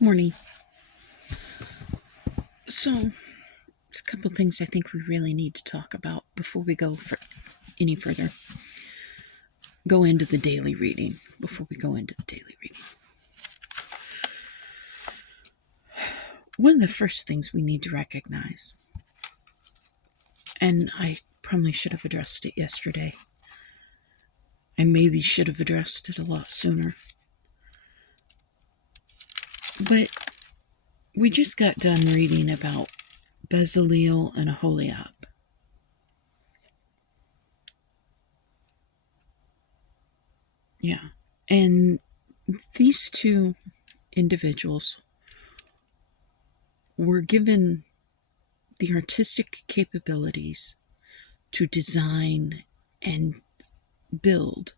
Morning. So, there's a couple things I think we really need to talk about before we go for any further. Go into the daily reading. Before we go into the daily reading, one of the first things we need to recognize, and I probably should have addressed it yesterday, and maybe should have addressed it a lot sooner, but we just got done reading about Bezaleel and Aholiab. Yeah. And these two individuals were given the artistic capabilities to design and build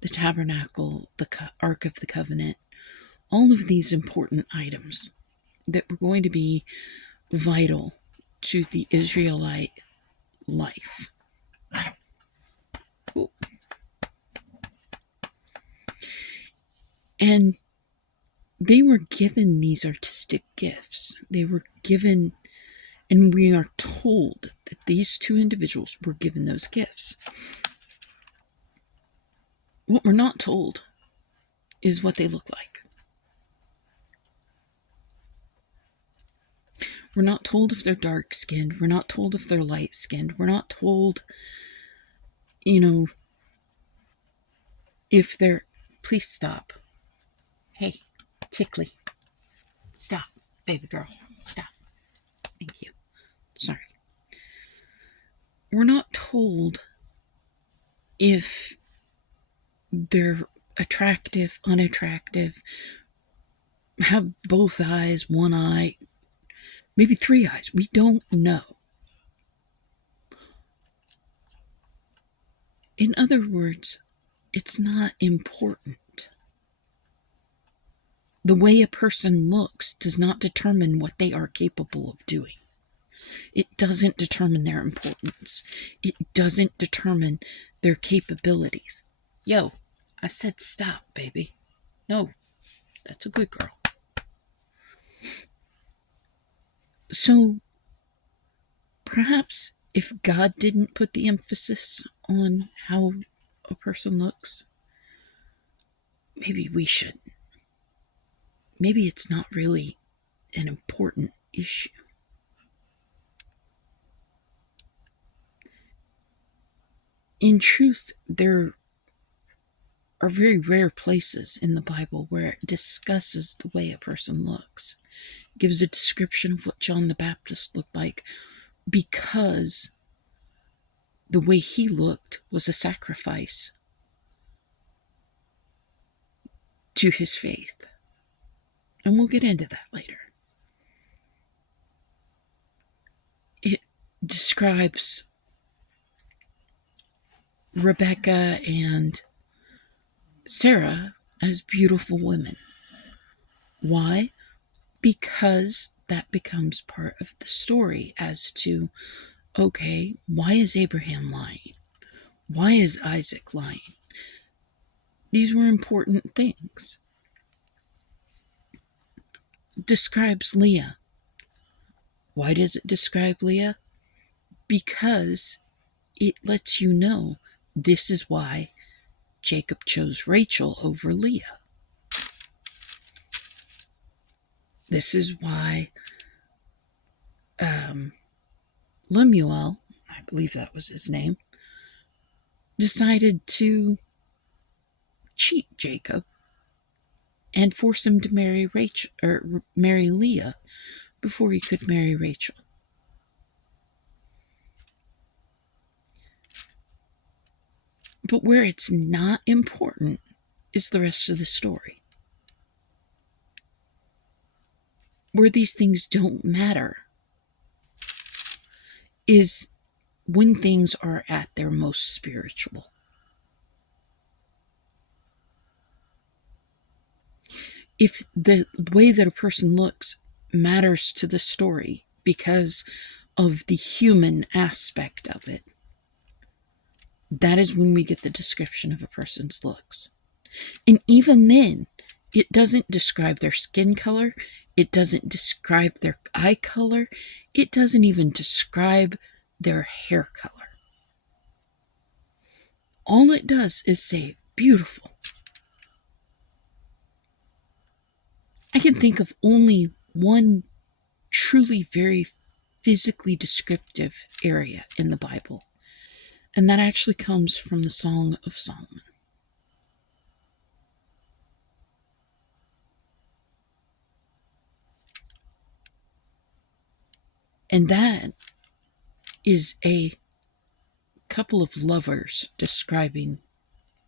the tabernacle, the Ark of the Covenant, all of these important items that were going to be vital to the Israelite life. Ooh. And they were given these artistic gifts. They were given, and we are told that these two individuals were given those gifts. What we're not told is what they look like. We're not told if they're dark-skinned. We're not told if they're light-skinned. We're not told, if they're... Please stop. Hey, Tickly. Stop, baby girl. Stop. Thank you. Sorry. We're not told if they're attractive, unattractive, have both eyes, one eye, maybe three eyes. We don't know. In other words, it's not important. The way a person looks does not determine what they are capable of doing. It doesn't determine their importance. It doesn't determine their capabilities. Yo, I said stop, baby. No, that's a good girl. So, perhaps if God didn't put the emphasis on how a person looks, maybe we shouldn't. Maybe it's not really an important issue. In truth, there are very rare places in the Bible where it discusses the way a person looks. It gives a description of what John the Baptist looked like, because the way he looked was a sacrifice to his faith. And we'll get into that later. It describes Rebecca and Sarah as beautiful women. Why? Because that becomes part of the story as to, okay, why is Abraham lying? Why is Isaac lying? These were important things. It describes Leah. Why does it describe Leah? Because it lets you know this is why Jacob chose Rachel over Leah. This is why Lemuel, I believe that was his name, decided to cheat Jacob and force him to marry Rachel, or marry Leah, before he could marry Rachel. But where it's not important is the rest of the story. Where these things don't matter is when things are at their most spiritual. If the way that a person looks matters to the story because of the human aspect of it, that is when we get the description of a person's looks. And even then, It doesn't describe their skin color. It doesn't describe their eye color. It doesn't even describe their hair color. All it does is say beautiful. I can think of only one truly very physically descriptive area in the Bible, and that actually comes from the Song of Solomon. And that is a couple of lovers describing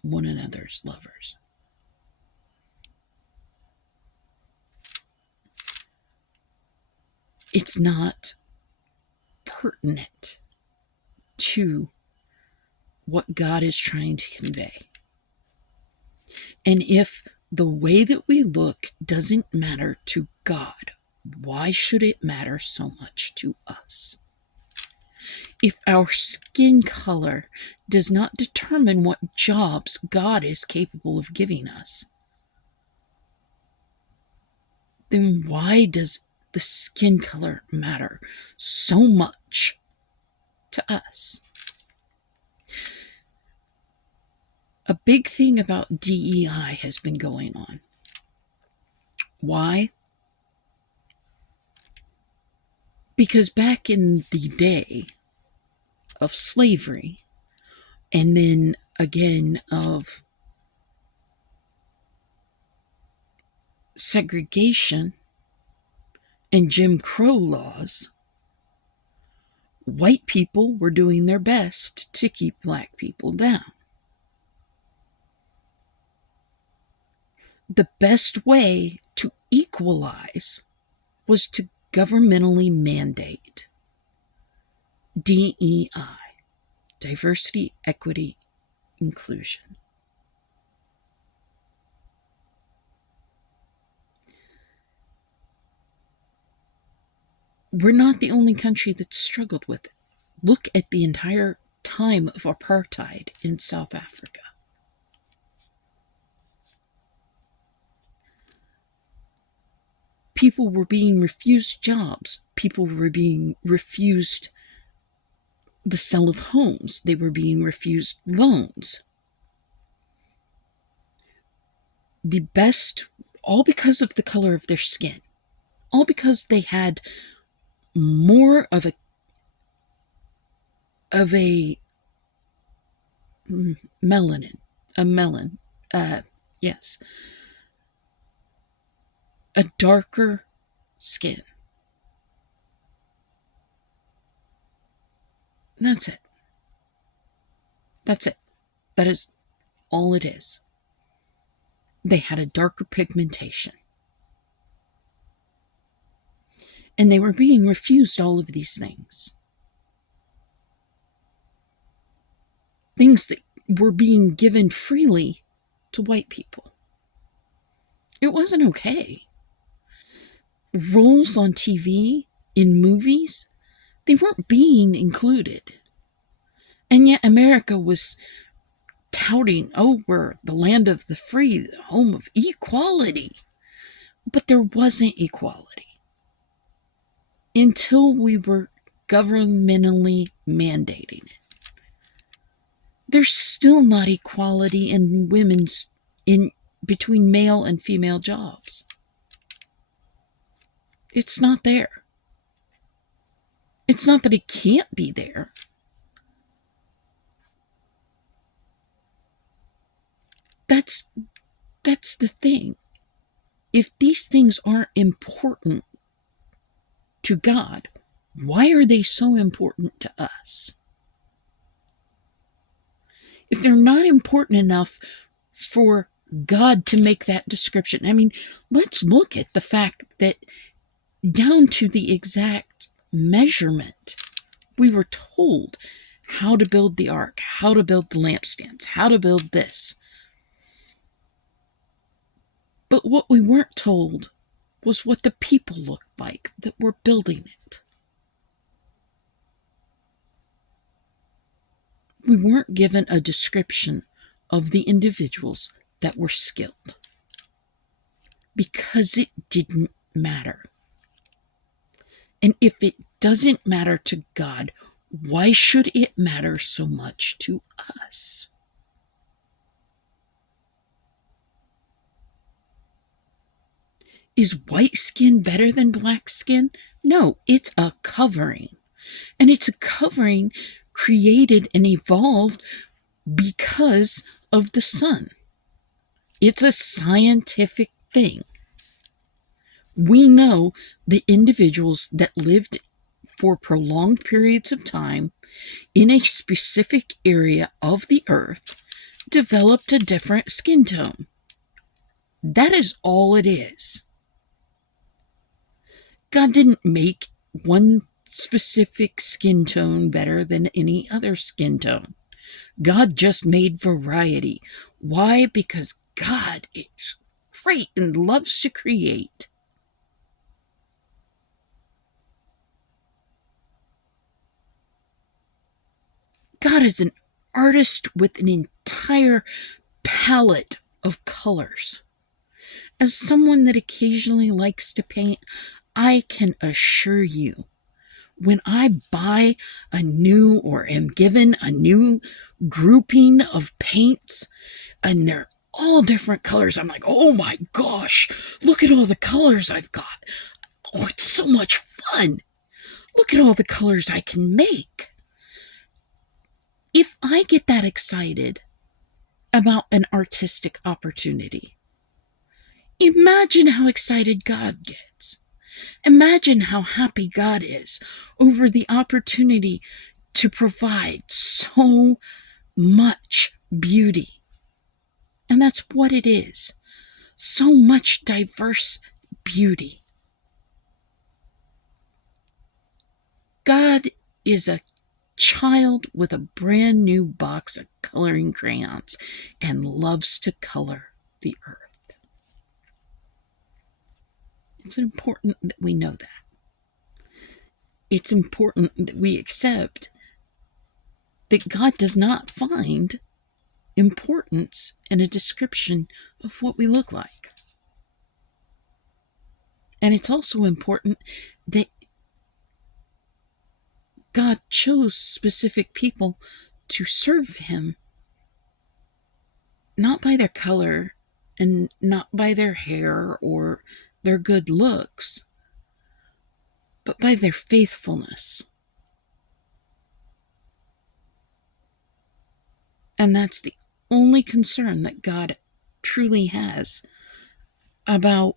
one another's lovers. It's not pertinent to what God is trying to convey. And if the way that we look doesn't matter to God, why should it matter so much to us? If our skin color does not determine what jobs God is capable of giving us, then why does the skin color matter so much to us? A big thing about DEI has been going on. Why? Because back in the day of slavery, and then again of segregation and Jim Crow laws, white people were doing their best to keep black people down. The best way to equalize was to governmentally mandate DEI, diversity, equity, inclusion. We're not the only country that's struggled with it. Look at the entire time of apartheid in South Africa. People were being refused jobs. People were being refused the sale of homes. They were being refused loans. The best, all because of the color of their skin. All because they had more of a melanin, yes, a darker skin. That's it. That's it. That is all it is. They had a darker pigmentation. And they were being refused all of these things. Things that were being given freely to white people. It wasn't okay. Roles on TV, in movies, they weren't being included. And yet America was touting, oh, we're the land of the free, the home of equality. But there wasn't equality until we were governmentally mandating it. There's still not equality in between male and female jobs. It's not there. It's not that it can't be there. That's the thing. If these things aren't important to God, why are they so important to us? If they're not important enough for God to make that description, I mean, let's look at the fact that down to the exact measurement, we were told how to build the ark, how to build the lampstands, how to build this. But what we weren't told was what the people looked like that were building it. We weren't given a description of the individuals that were skilled. because it didn't matter. And if it doesn't matter to God, why should it matter so much to us? Is white skin better than black skin? No, it's a covering. And it's a covering created and evolved because of the sun. It's a scientific thing. We know the individuals that lived for prolonged periods of time in a specific area of the earth developed a different skin tone. That is all it is. God didn't make one specific skin tone better than any other skin tone. God just made variety. Why? Because God is great and loves to create. God is an artist with an entire palette of colors. As someone that occasionally likes to paint, I can assure you, when I buy a new or am given a new grouping of paints and they're all different colors, I'm like, oh my gosh, look at all the colors I've got. Oh, it's so much fun. Look at all the colors I can make. If I get that excited about an artistic opportunity, imagine how excited God gets. Imagine how happy God is over the opportunity to provide so much beauty. And that's what it is. So much diverse beauty. God is a child with a brand new box of coloring crayons and loves to color the earth. It's important that we know that. It's important that we accept that God does not find importance in a description of what we look like. And it's also important that God chose specific people to serve him, not by their color and not by their hair or their good looks, but by their faithfulness. And that's the only concern that God truly has about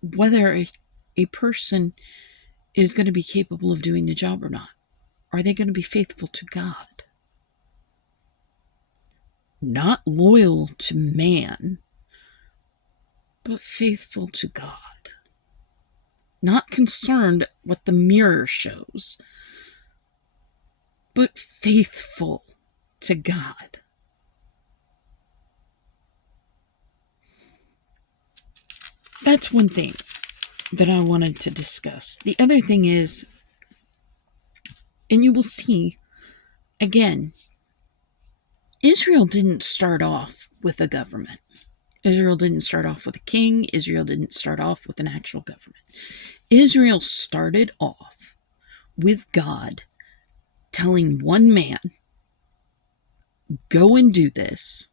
whether a person is going to be capable of doing the job or not. Are they going to be faithful to God? Not loyal to man, but faithful to God. Not concerned what the mirror shows, but faithful to God. That's one thing that I wanted to discuss. The other thing is, and you will see, again, Israel didn't start off with a government. Israel didn't start off with a king. Israel didn't start off with an actual government. Israel started off with God telling one man, go and do this,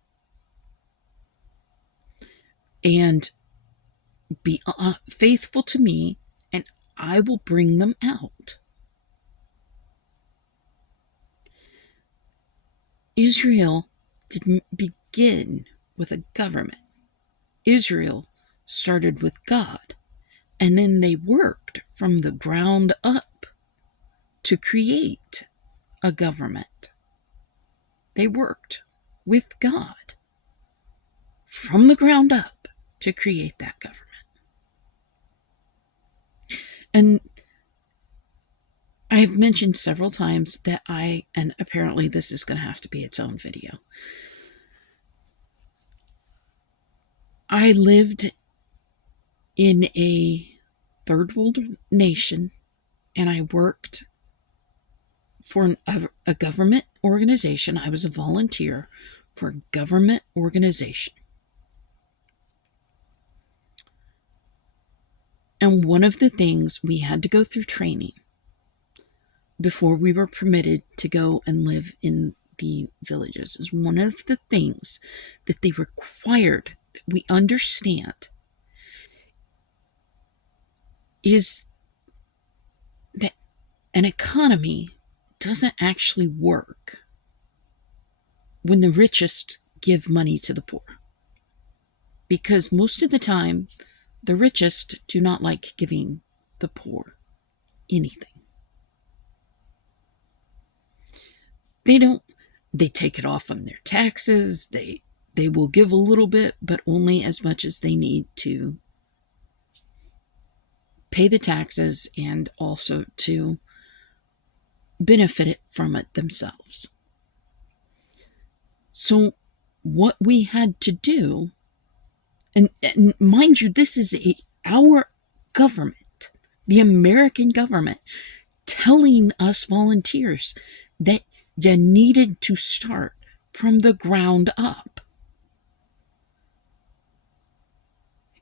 and be faithful to me, and I will bring them out. Israel didn't begin with a government. Israel started with God, and then they worked from the ground up to create a government. They worked with God from the ground up to create that government. And I have mentioned several times that and apparently this is going to have to be its own video, I lived in a third world nation, and I worked for a government organization. I was a volunteer for a government organization. And one of the things we had to go through training before we were permitted to go and live in the villages is one of the things that they required that we understand is that an economy doesn't actually work when the richest give money to the poor. Because most of the time, the richest do not like giving the poor anything. They take it off on their taxes. They will give a little bit, but only as much as they need to pay the taxes and also to benefit it from it themselves. So what we had to do, and mind you, this is our government, the American government, telling us volunteers that you needed to start from the ground up.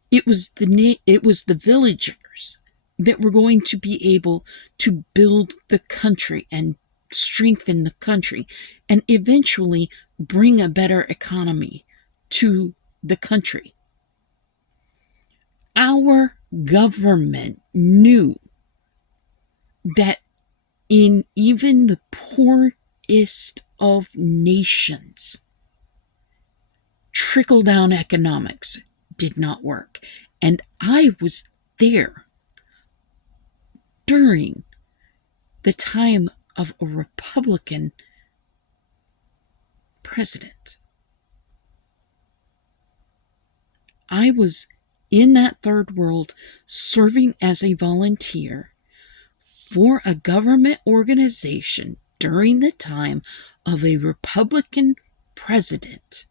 It was the villagers that were going to be able to build the country and strengthen the country and eventually bring a better economy to the country. Our government knew that in even the poorest of nations, trickle-down economics did not work. And I was there during the time of a Republican president. I was in that third world serving as a volunteer for a government organization during the time of a Republican president.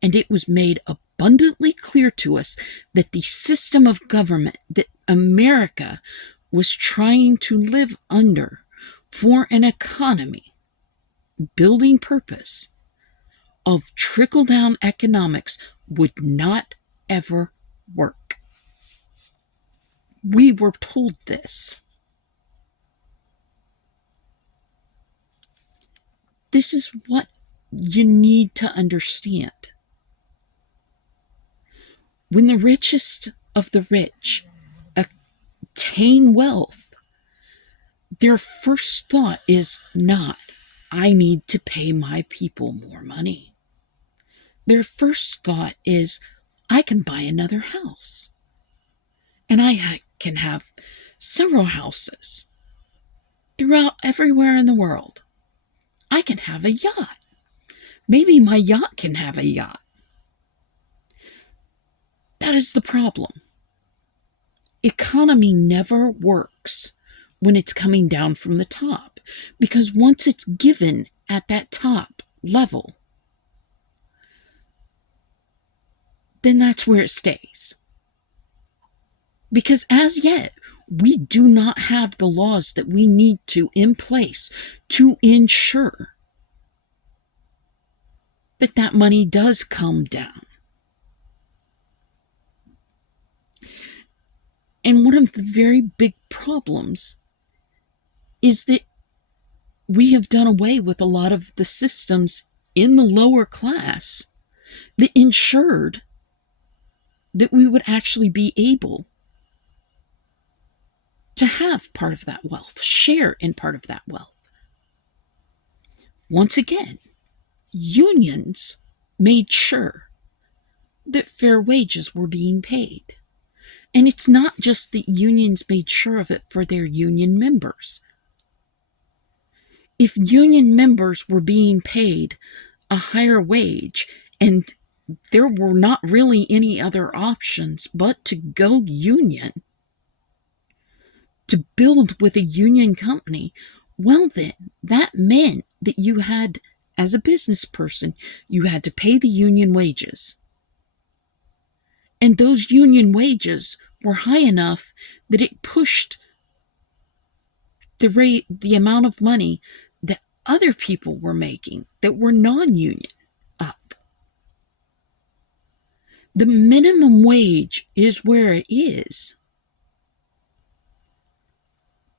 And it was made abundantly clear to us that the system of government that America was trying to live under for an economy, building purpose of trickle-down economics would not ever work. We were told this. This is what you need to understand. When the richest of the rich attain wealth, their first thought is not, I need to pay my people more money. Their first thought is, I can buy another house. And I can have several houses throughout everywhere in the world. I can have a yacht. Maybe my yacht can have a yacht. That is the problem. Economy never works when it's coming down from the top, because once it's given at that top level, then that's where it stays. Because as yet, we do not have the laws that we need to in place to ensure that that money does come down. And one of the very big problems is that we have done away with a lot of the systems in the lower class that ensured that we would actually be able to have part of that wealth, share in part of that wealth. Once again, unions made sure that fair wages were being paid. And it's not just that unions made sure of it for their union members. If union members were being paid a higher wage and there were not really any other options but to go union, to build with a union company, well then, that meant that you had, as a business person, you had to pay the union wages. And those union wages were high enough that it pushed the amount of money that other people were making that were non-union up. The minimum wage is where it is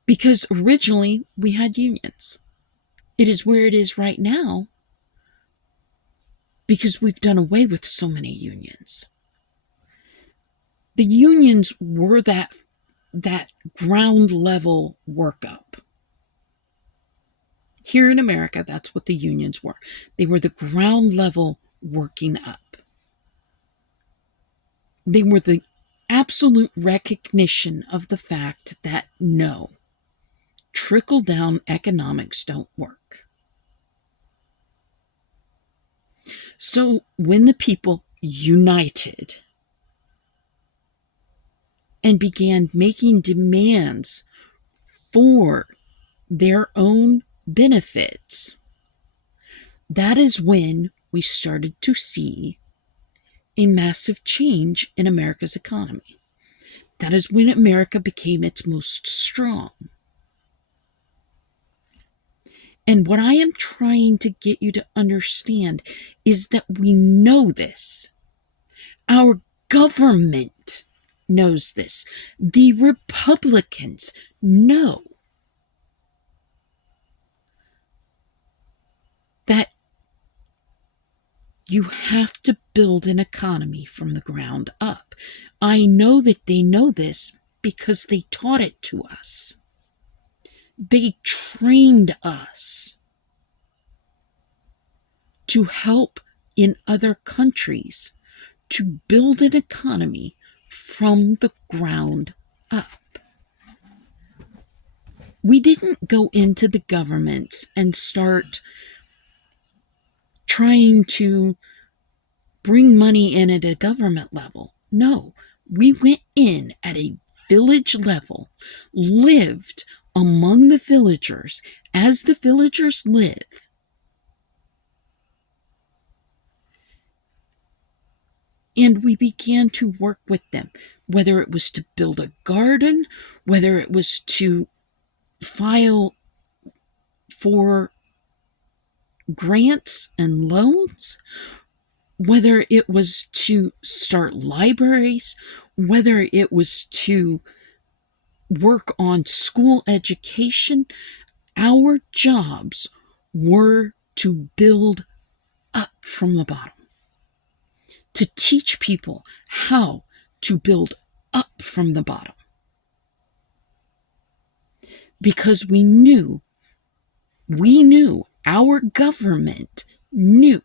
Because originally we had unions. It is where it is right now because we've done away with so many unions. The unions were that ground level workup. Here in America, that's what the unions were. They were the ground level working up. They were the absolute recognition of the fact that no, trickle down economics don't work. So when the people united and began making demands for their own benefits, that is when we started to see a massive change in America's economy. That is when America became its most strong. And what I am trying to get you to understand is that we know this. Our government knows this. The Republicans know that you have to build an economy from the ground up. I know that they know this because they taught it to us. They trained us to help in other countries to build an economy from the ground up. We didn't go into the governments and start trying to bring money in at a government level. No, we went in at a village level, lived among the villagers as the villagers live. And we began to work with them, whether it was to build a garden, whether it was to file for grants and loans, whether it was to start libraries, whether it was to work on school education. Our jobs were to build up from the bottom, to teach people how to build up from the bottom. Because we knew, our government knew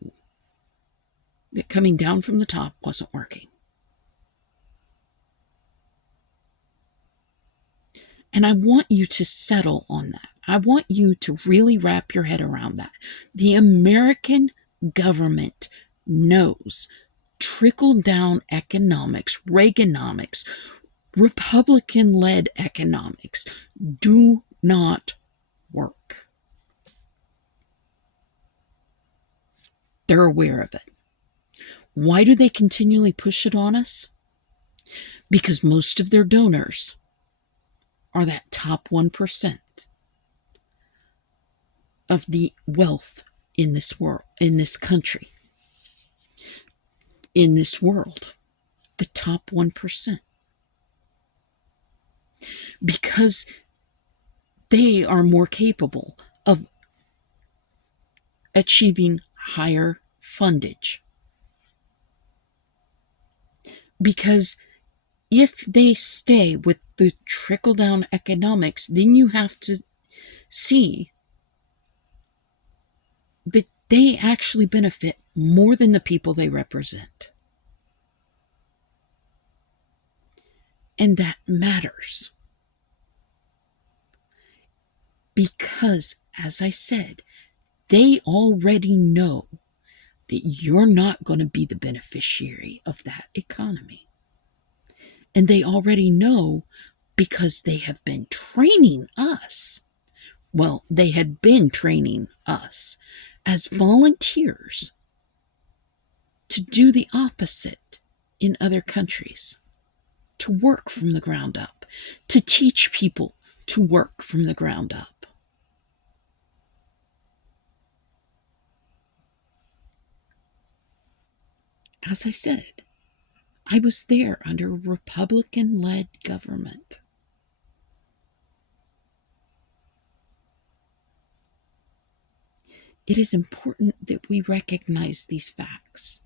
that coming down from the top wasn't working. And I want you to settle on that. I want you to really wrap your head around that. The American government knows trickle-down economics, Reaganomics, Republican-led economics do not work. They're aware of it. Why do they continually push it on us? Because most of their donors are that top 1% of the wealth in this world, in this country, in this world, the top 1%. Because they are more capable of achieving higher fundage. Because if they stay with the trickle-down economics, then you have to see that they actually benefit more than the people they represent. And that matters. Because, as I said, they already know that you're not going to be the beneficiary of that economy. And they already know because they have been training us. Well, they had been training us as volunteers to do the opposite in other countries, to work from the ground up, to teach people to work from the ground up. As I said, I was there under a Republican-led government. it is important that we recognize these facts.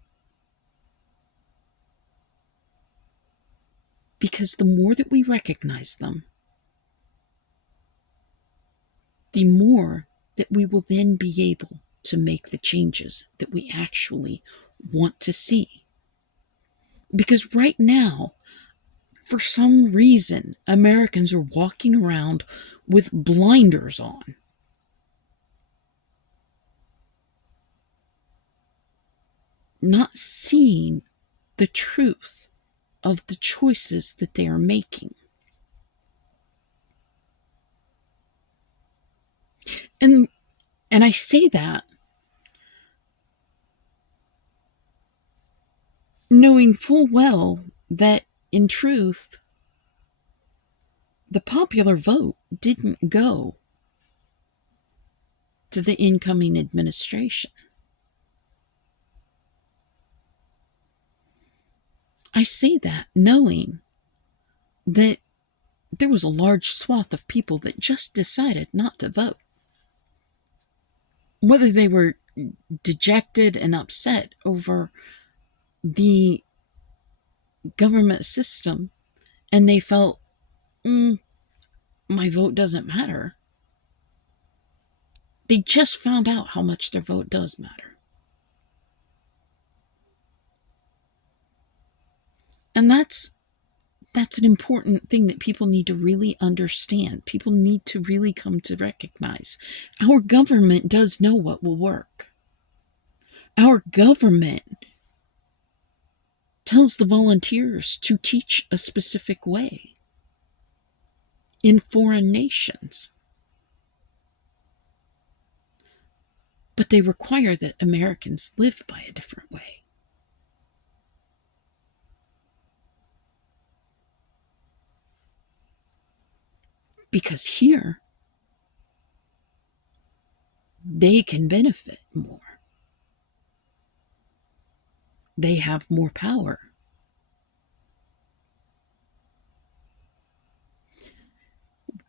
Because the more that we recognize them, the more that we will then be able to make the changes that we actually want to see. Because right now, for some reason, Americans are walking around with blinders on. Not seeing the truth of the choices that they are making. And I say that knowing full well that, in truth, the popular vote didn't go to the incoming administration. I say that knowing that there was a large swath of people that just decided not to vote. Whether they were dejected and upset over the government system and they felt, my vote doesn't matter. They just found out how much their vote does matter. And that's an important thing that people need to really understand. People need to really come to recognize. Our government does know what will work. Our government tells the volunteers to teach a specific way in foreign nations. But they require that Americans live by a different way. Because here, they can benefit more. They have more power.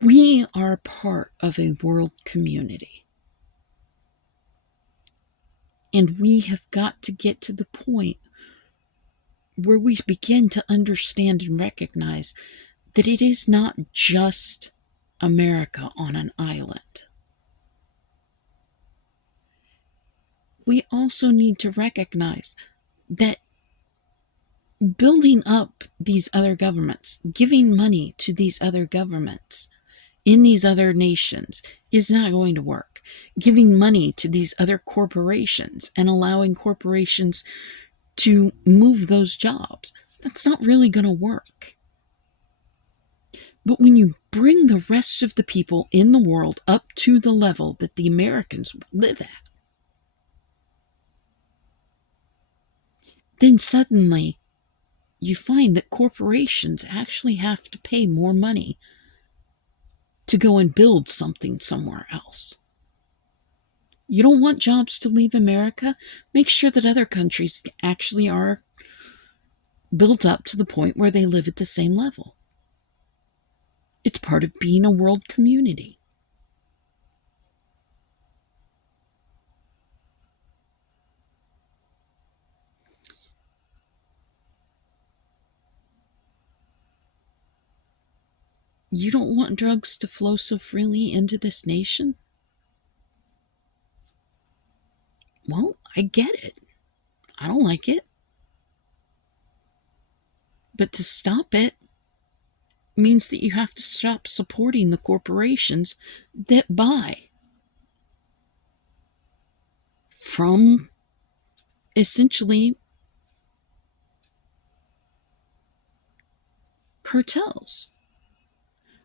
We are part of a world community. And we have got to get to the point where we begin to understand and recognize that it is not just America on an island. We also need to recognize that building up these other governments, giving money to these other governments in these other nations is not going to work. Giving money to these other corporations and allowing corporations to move those jobs, that's not really going to work. But when you bring the rest of the people in the world up to the level that the Americans live at, then suddenly you find that corporations actually have to pay more money to go and build something somewhere else. You don't want jobs to leave America? Make sure that other countries actually are built up to the point where they live at the same level. It's part of being a world community. You don't want drugs to flow so freely into this nation? Well, I get it. I don't like it. But to stop it means that you have to stop supporting the corporations that buy from essentially cartels,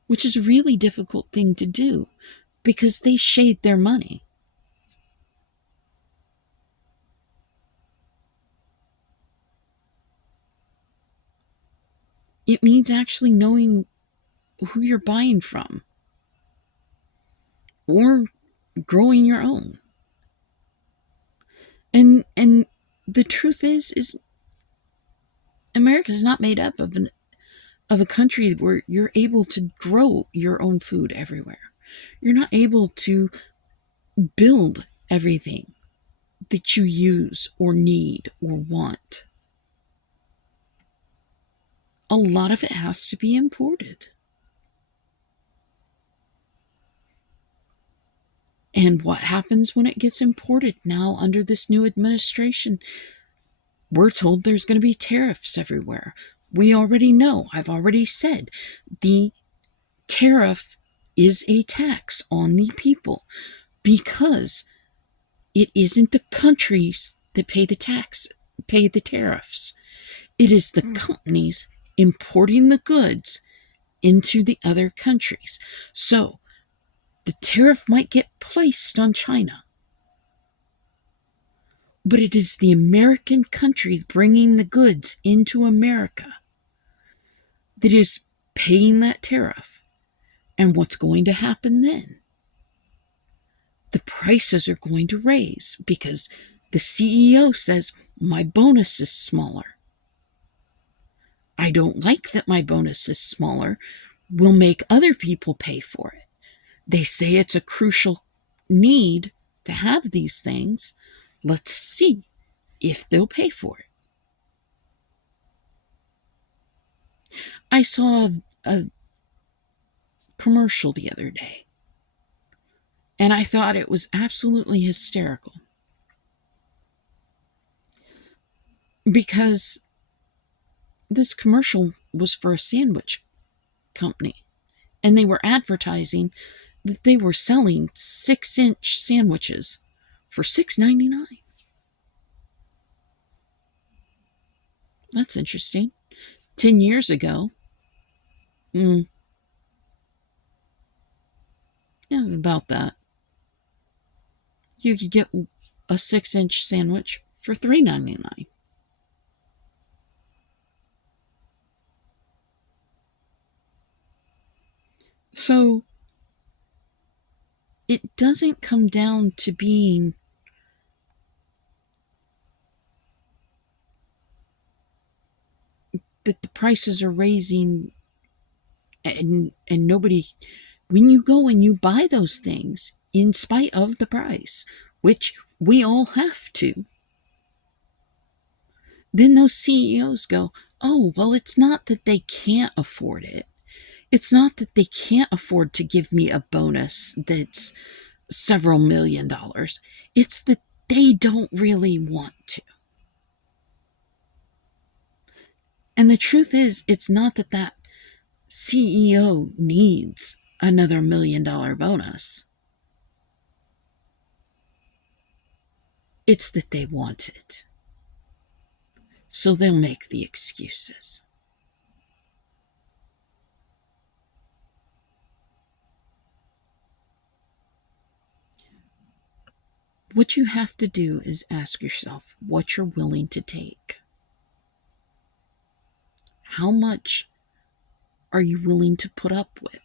which is a really difficult thing to do because they shade their money. It means actually knowing who you're buying from or growing your own. And the truth is America is not made up of a country where you're able to grow your own food everywhere. You're not able to build everything that you use or need or want, a lot of it has to be imported. And what happens when it gets imported now under this new administration? We're told there's going to be tariffs everywhere. We already know, I've already said, the tariff is a tax on the people because it isn't the countries that pay the tariffs. It is the companies importing the goods into the other countries. So the tariff might get placed on China, but it is the American country bringing the goods into America that is paying that tariff. And what's going to happen then? The prices are going to raise because the CEO says, my bonus is smaller. I don't like that my bonus is smaller. We'll make other people pay for it. They say it's a crucial need to have these things. Let's see if they'll pay for it. I saw a commercial the other day, and I thought it was absolutely hysterical. Because this commercial was for a sandwich company, and they were advertising that they were selling 6-inch sandwiches for $6.99. That's interesting. 10 years ago, yeah, about that, you could get a 6-inch sandwich for $3.99. So it doesn't come down to being that the prices are raising and nobody, when you go and you buy those things in spite of the price, which we all have to, then those CEOs go, oh, well, it's not that they can't afford it. It's not that they can't afford to give me a bonus that's several $1 million. It's that they don't really want to. And the truth is, it's not that that CEO needs another $1 million bonus. It's that they want it. So they'll make the excuses. What you have to do is ask yourself what you're willing to take. How much are you willing to put up with?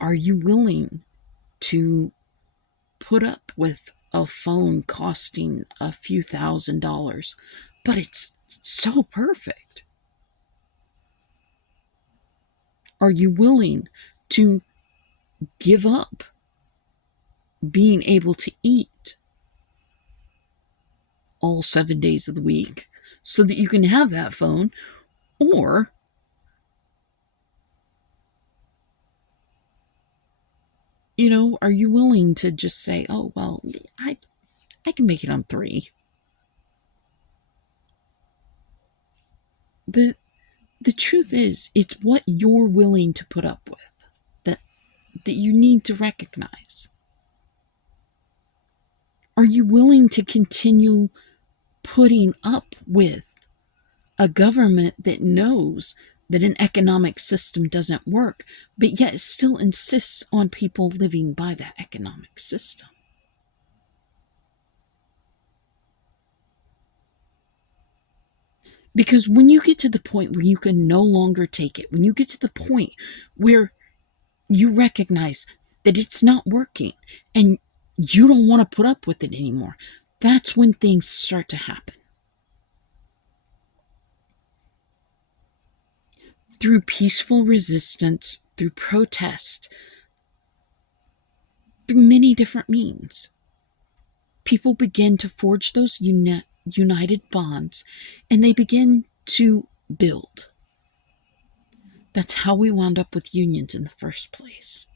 Are you willing to put up with a phone costing a few $1,000s, but it's so perfect? Are you willing to give up being able to eat all 7 days of the week so that you can have that phone? Or are you willing to just say, oh, well, I can make it on 3? The truth is, it's what you're willing to put up with that you need to recognize. Are you willing to continue putting up with a government that knows that an economic system doesn't work, but yet still insists on people living by that economic system? Because when you get to the point where you can no longer take it, when you get to the point where you recognize that it's not working and you don't want to put up with it anymore, that's when things start to happen. through peaceful resistance, through protest, through many different means. People begin to forge those united bonds, and they begin to build. That's how we wound up with unions in the first place.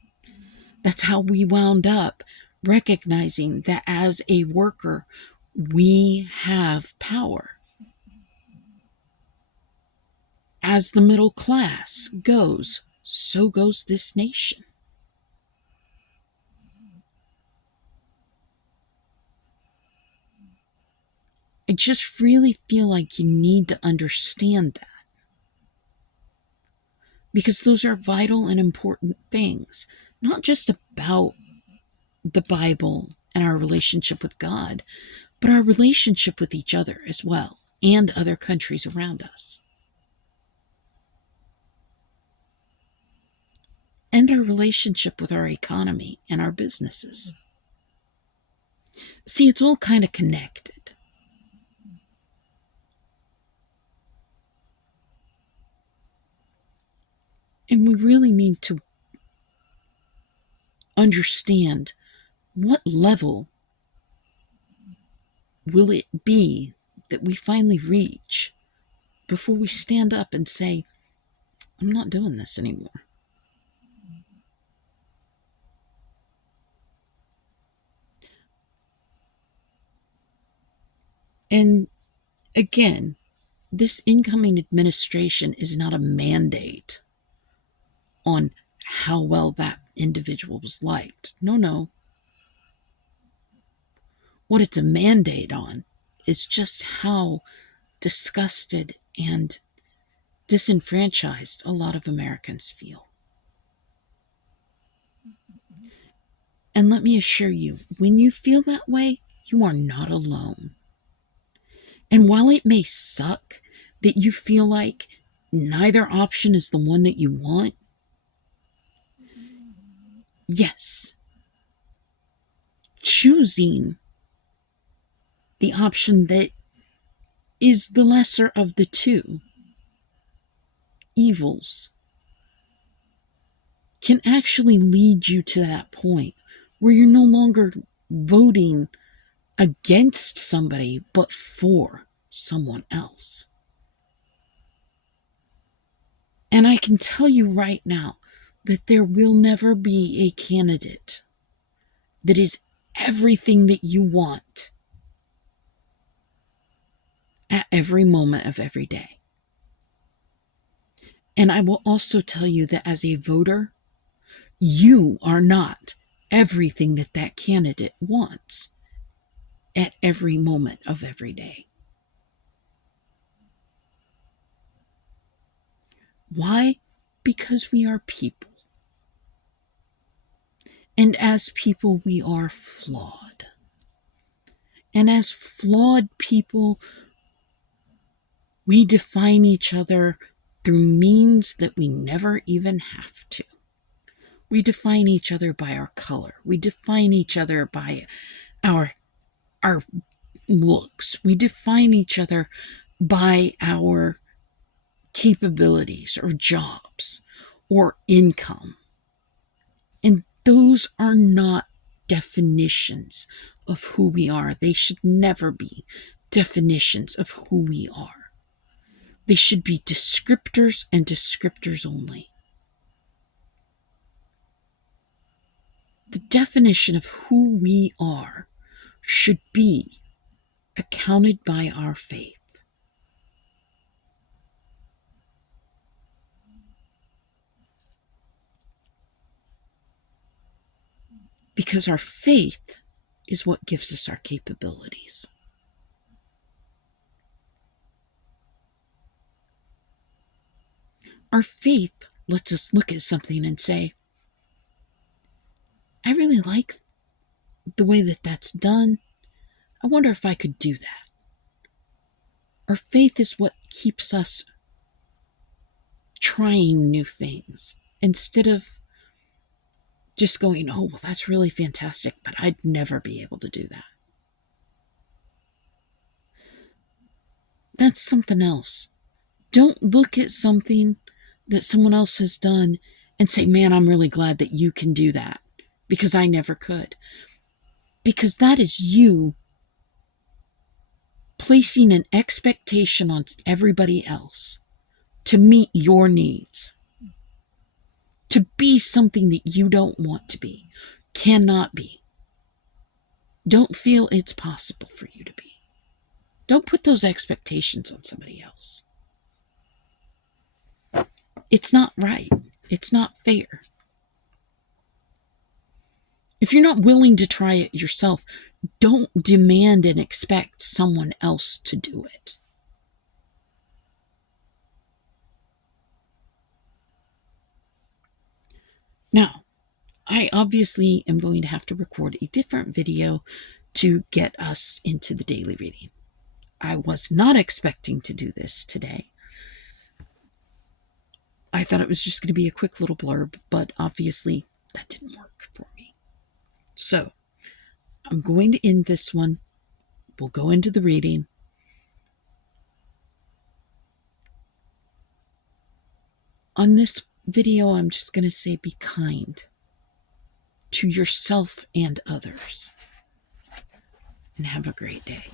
That's how we wound up recognizing that as a worker, we have power. As the middle class goes, so goes this nation. I just really feel like you need to understand that. Because those are vital and important things, not just about the Bible and our relationship with God, but our relationship with each other as well, and other countries around us. And our relationship with our economy and our businesses. See, it's all kind of connected. And we really need to understand what level will it be that we finally reach before we stand up and say, I'm not doing this anymore. And again, this incoming administration is not a mandate on how well that individual was liked. No. What it's a mandate on is just how disgusted and disenfranchised a lot of Americans feel. And let me assure you, when you feel that way, you are not alone. And while it may suck that you feel like neither option is the one that you want, yes, choosing the option that is the lesser of the two evils can actually lead you to that point where you're no longer voting against somebody but for someone else. And I can tell you right now that there will never be a candidate that is everything that you want at every moment of every day. And I will also tell you that as a voter, you are not everything that that candidate wants at every moment of every day. Why? Because we are people. And as people, we are flawed. And as flawed people, we define each other through means that we never even have to. We define each other by our color. We define each other by our looks. We define each other by our capabilities or jobs or income. And those are not definitions of who we are. They should never be definitions of who we are. They should be descriptors and descriptors only. The definition of who we are should be accounted by our faith. Because our faith is what gives us our capabilities. Our faith lets us look at something and say, I really like the way that that's done. I wonder if I could do that. Our faith is what keeps us trying new things instead of just going, oh, well, that's really fantastic, but I'd never be able to do that. That's something else. Don't look at something that someone else has done and say, man, I'm really glad that you can do that because I never could. Because that is you placing an expectation on everybody else to meet your needs, to be something that you don't want to be, cannot be. Don't feel it's possible for you to be. Don't put those expectations on somebody else. It's not right. It's not fair. If you're not willing to try it yourself, don't demand and expect someone else to do it. Now, I obviously am going to have to record a different video to get us into the daily reading. I was not expecting to do this today. I thought it was just going to be a quick little blurb, but obviously that didn't work for me. So, I'm going to end this one. We'll go into the reading. On this video, I'm just going to say be kind to yourself and others. And have a great day.